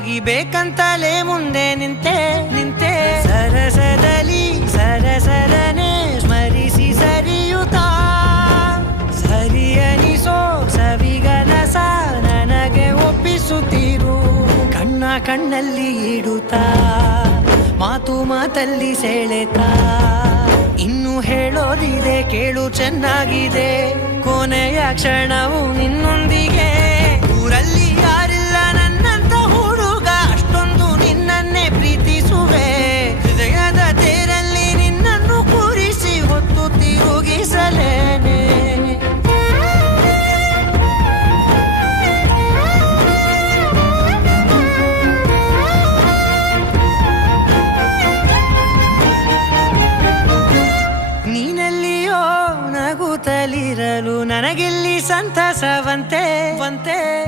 ನಿಜವಾಗಿ ಬೇಕಂತಲೇ ಮುಂದೆ ನಿಂತೆ ಸರಸದಲ್ಲಿ ಸರಸರನೆ ಸ್ಮರಿಸಿ ಸರಿಯುತ್ತಾ ಸರಿಯನಿಸೋ ಸವಿಗನಸ ನನಗೆ ಒಪ್ಪಿಸುತ್ತೀರು ಕಣ್ಣಲ್ಲಿ ಇಡುತ್ತಾ ಮಾತಲ್ಲಿ ಸೆಳೆತಾ ಇನ್ನು ಹೇಳೋದಿದೆ ಕೇಳು ಚೆನ್ನಾಗಿದೆ ಕೊನೆಯ ಕ್ಷಣವು ನಿನ್ನೊಂದಿಗೆ ಊರಲ್ಲಿ ಯಾರಿಲ್ಲ ನನ್ನಂತ ಹುಡುಗ ಅಷ್ಟೊಂದು ನಿನ್ನನ್ನೇ ಪ್ರೀತಿಸುವೆ ಹೃದಯದ ತೇರಲ್ಲಿ ನಿನ್ನನ್ನು ಕೂರಿಸಿ ಹೊತ್ತು ತಿರುಗಿಸಲೇನೆ ನೀನೆಲ್ಲಿಯೋ ನಗುತ್ತಲಿರಲು ನನಗಿಲ್ಲಿ ಸಂತಸವಂತೆ